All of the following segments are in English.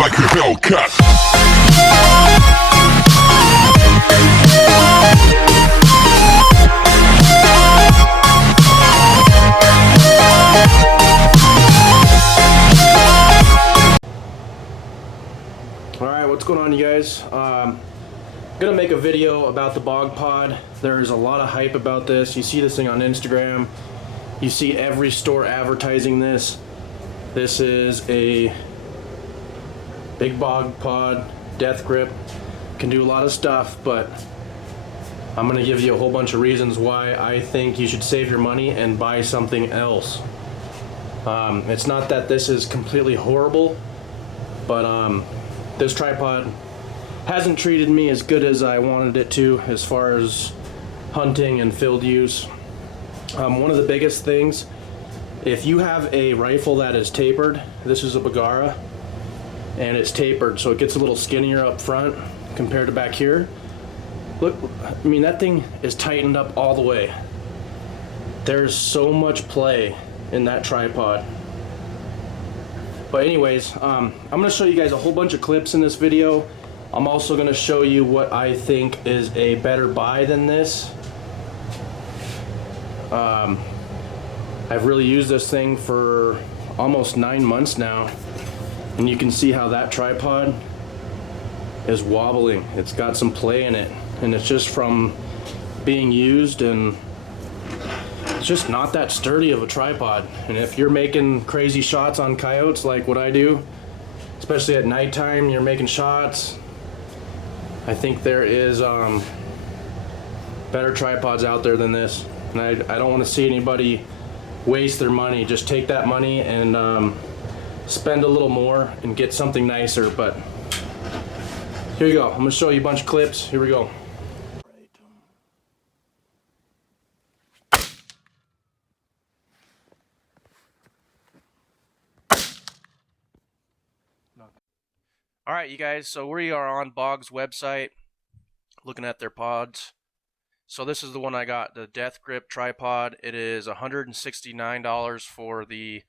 like a Hellcat. Alright, what's going on, you guys? I'm gonna make a video about the BOGPOD. There's a lot of hype about this. You see this thing on Instagram. You see every store advertising this. This is a big BOGPOD, death grip. Can do a lot of stuff, but I'm gonna give you a whole bunch of reasons why I think you should save your money and buy something else. It's not that this is completely horrible, but this tripod hasn't treated me as good as I wanted it to as far as hunting and field use. One of the biggest things, if you have a rifle that is tapered, this is a Bagara, and it's tapered so it gets a little skinnier up front compared to back here. Look, I mean, that thing is tightened up all the way. There's so much play in that tripod. But anyways, I'm going to show you guys a whole bunch of clips in this video. I'm also going to show you what I think is a better buy than this. I've really used this thing for almost 9 months now, and you can see how that tripod is wobbling. It's got some play in it, and it's just from being used, and it's just not that sturdy of a tripod. And if you're making crazy shots on coyotes like what I do, especially at nighttime, you're making shots, I think there is better tripods out there than this. And I don't want to see anybody waste their money. Just take that money and spend a little more and get something nicer. But here you go. I'm going to show you a bunch of clips. Here we go. Alright, you guys, so we are on BOG's website looking at their pods. So this is the one I got, the Death Grip tripod. It is $169 for the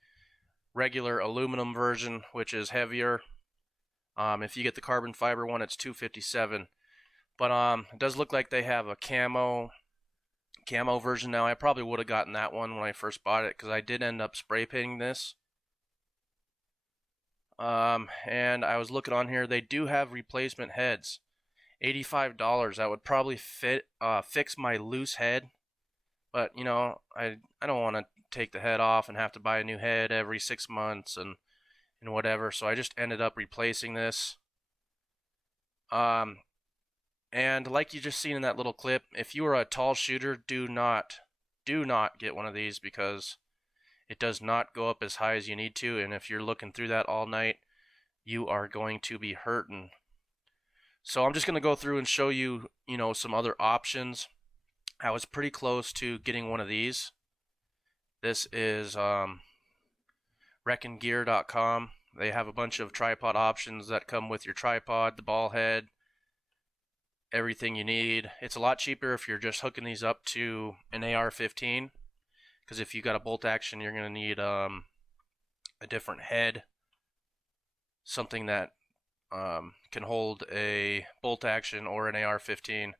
regular aluminum version, which is heavier. If you get the carbon fiber one, it's $257. But it does look like they have a camo version now. I probably would have gotten that one when I first bought it, because I did end up spray painting this. And I was looking on here, they do have replacement heads. $85. That would probably fix my loose head, but you know, I don't want to take the head off and have to buy a new head every 6 months and whatever, so I just ended up replacing this. And like you just seen in that little clip, if you are a tall shooter, do not get one of these, because it does not go up as high as you need to, and if you're looking through that all night, you are going to be hurting. So I'm just going to go through and show you, some other options. I was pretty close to getting one of these. This is wreckinggear.com. They have a bunch of tripod options that come with your tripod, the ball head, everything you need. It's a lot cheaper if you're just hooking these up to an AR-15, because if you got a bolt action, you're going to need a different head, something that can hold a bolt action or an AR-15.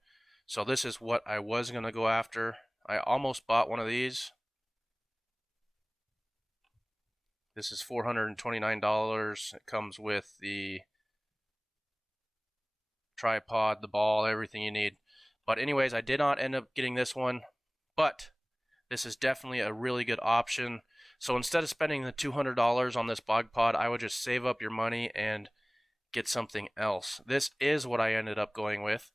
So this is what I was going to go after. I almost bought one of these. This is $429. It comes with the tripod, the ball, everything you need. But anyways, I did not end up getting this one, but this is definitely a really good option. So instead of spending the $200 on this BOGPOD, I would just save up your money and get something else. This is what I ended up going with,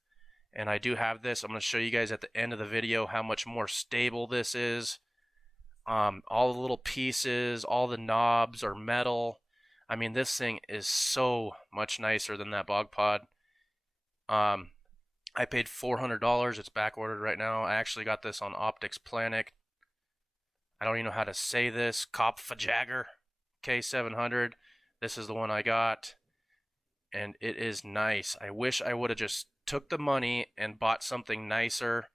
and I do have this. I'm going to show you guys at the end of the video how much more stable this is. All the little pieces, all the knobs are metal. I mean, this thing is so much nicer than that BOGPOD. I paid $400. It's back ordered right now. I actually got this on Optics Planet. I don't even know how to say this. Kopfjäger K700. This is the one I got, and it is nice. I wish I would have just took the money and bought something nicer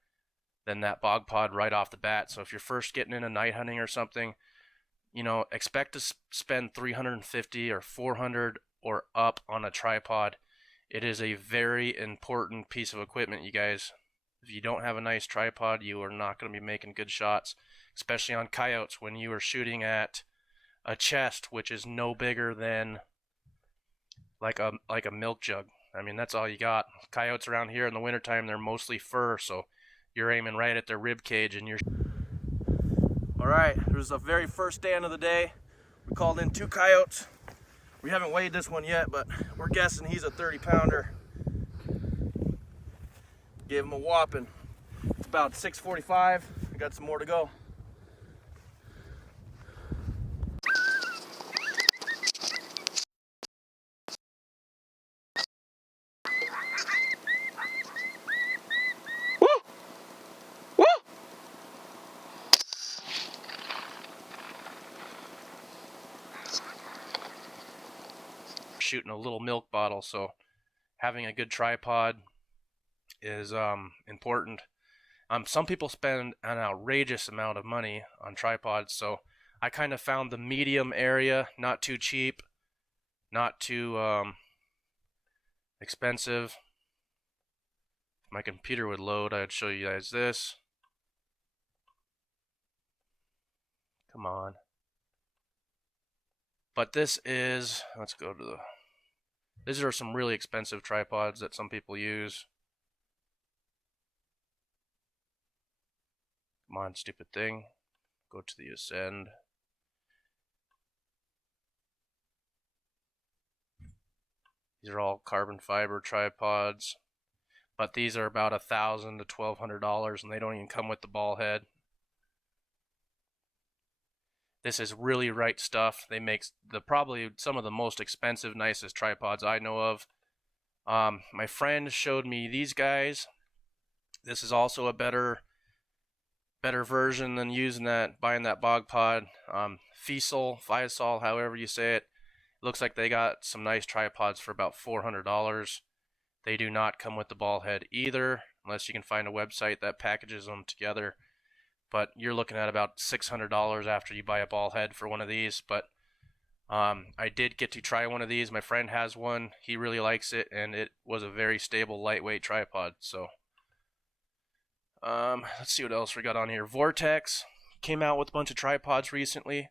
than that BOGPOD right off the bat. So if you're first getting into night hunting or something, expect to spend $350 or $400 or up on a tripod. It is a very important piece of equipment, you guys. If you don't have a nice tripod, you are not going to be making good shots, especially on coyotes when you are shooting at a chest which is no bigger than like a milk jug. I mean, that's all you got. Coyotes around here in the wintertime, they're mostly fur, so you're aiming right at their rib cage and you're... Alright, it was the very first stand of the day. We called in 2 coyotes. We haven't weighed this one yet, but we're guessing he's a 30-pounder. Gave him a whopping. It's about 6:45. We got some more to go. Shooting a little milk bottle, so having a good tripod is important. Some people spend an outrageous amount of money on tripods, so I kind of found the medium area, not too cheap, not too expensive. If my computer would load, I'd show you guys this. Come on. But this is, let's go to the... These are some really expensive tripods that some people use. Come on, stupid thing. Go to the ascend. These are all carbon fiber tripods, but these are about $1,000 to $1,200, and they don't even come with the ball head. This is really right stuff. They make probably some of the most expensive, nicest tripods I know of. My friend showed me these guys. This is also a better version than buying that BOGPOD. Fisol, however you say it. Looks like they got some nice tripods for about $400. They do not come with the ball head either, unless you can find a website that packages them together. But you're looking at about $600 after you buy a ball head for one of these. But I did get to try one of these. My friend has one. He really likes it, and it was a very stable, lightweight tripod. So let's see what else we got on here. Vortex came out with a bunch of tripods recently.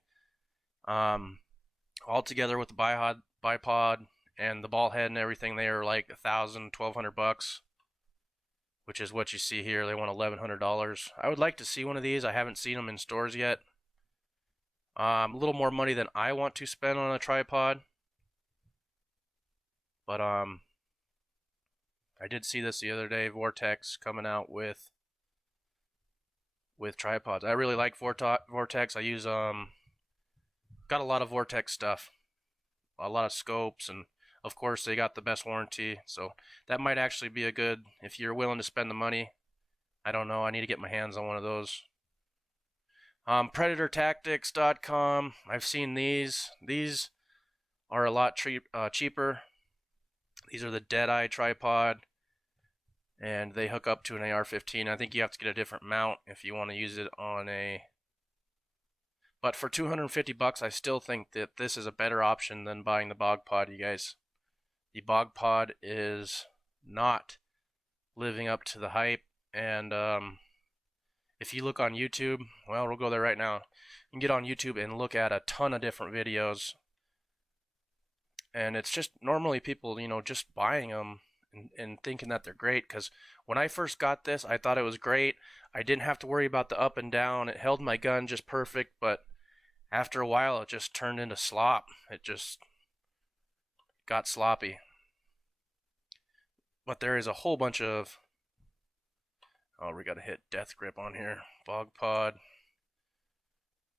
All together with the bipod and the ball head and everything, they are like $1,000, $1,200, which is what you see here. They want $1,100. I would like to see one of these. I haven't seen them in stores yet. A little more money than I want to spend on a tripod, but I did see this the other day. Vortex coming out with tripods. I really like Vortex. I use got a lot of Vortex stuff, a lot of scopes, and of course they got the best warranty, so that might actually be a good, if you're willing to spend the money. I don't know, I need to get my hands on one of those. PredatorTactics.com, I've seen these. These are a lot cheaper. These are the Deadeye tripod, and they hook up to an AR-15. I think you have to get a different mount if you want to use it on a... But for $250, I still think that this is a better option than buying the BOGPOD, you guys. The BOGPOD is not living up to the hype, and if you look on YouTube, well, we'll go there right now. You can get on YouTube and look at a ton of different videos, and it's just normally people, you know, just buying them and thinking that they're great. Because when I first got this, I thought it was great. I didn't have to worry about the up and down. It held my gun just perfect, but after a while, it just turned into slop. It just got sloppy. But there is a whole bunch of... Oh, we gotta hit death grip on here. BOGPOD,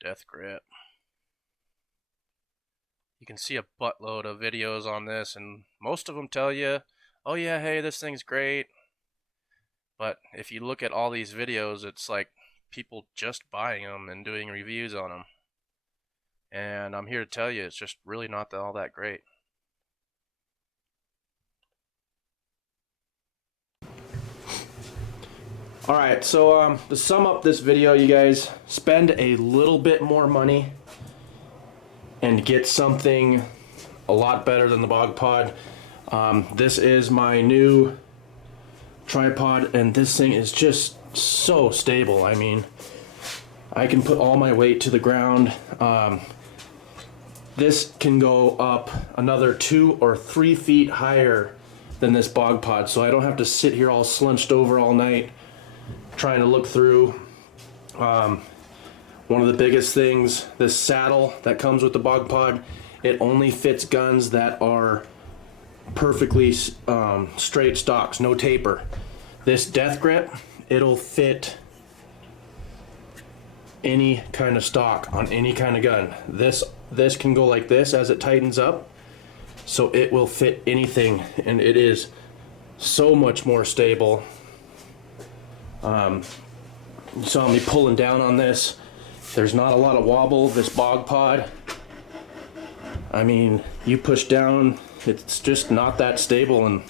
death grip. You can see a buttload of videos on this, and most of them tell you, oh yeah, hey, this thing's great. But if you look at all these videos, it's like people just buying them and doing reviews on them. And I'm here to tell you, it's just really not all that great. Alright, so to sum up this video, you guys, spend a little bit more money and get something a lot better than the BOGPOD. This is my new tripod, and this thing is just so stable. I mean, I can put all my weight to the ground. This can go up another 2 or 3 feet higher than this BOGPOD, so I don't have to sit here all slunched over all night trying to look through. One of the biggest things, this saddle that comes with the BOGPOD, it only fits guns that are perfectly straight stocks, no taper. This death grip, it'll fit any kind of stock on any kind of gun. This can go like this as it tightens up, so it will fit anything, and it is so much more stable. You saw me pulling down on this. There's not a lot of wobble. This BOGPOD, I mean, you push down, it's just not that stable. And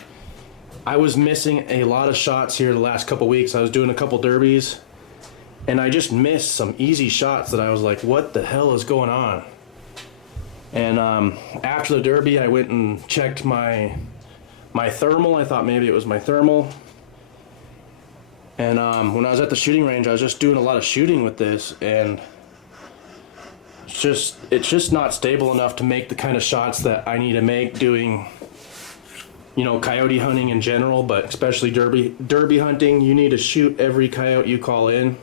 I was missing a lot of shots here the last couple weeks. I was doing a couple derbies, and I just missed some easy shots that I was like, what the hell is going on? And after the derby, I went and checked my thermal. I thought maybe it was my thermal. And when I was at the shooting range, I was just doing a lot of shooting with this, and it's just not stable enough to make the kind of shots that I need to make doing, you know, coyote hunting in general, but especially derby hunting. You need to shoot every coyote you call in.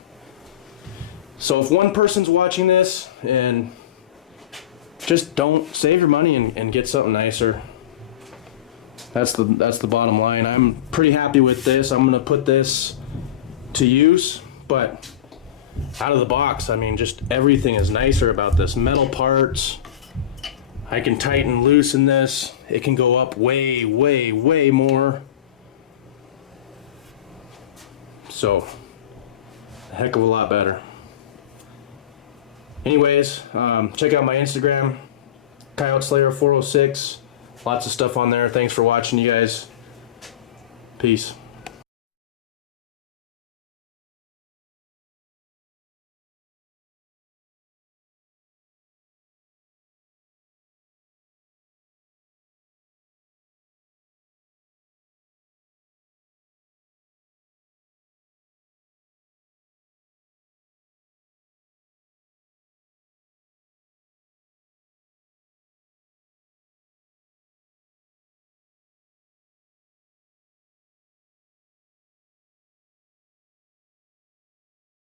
So if one person's watching this, and just don't save your money and get something nicer. That's the bottom line. I'm pretty happy with this. I'm gonna put this to use, but out of the box, I mean, just everything is nicer about this. Metal parts, I can tighten, loosen this. It can go up way, way, way more. So, a heck of a lot better. Anyways, check out my Instagram, Coyote Slayer 406. Lots of stuff on there. Thanks for watching, you guys. Peace.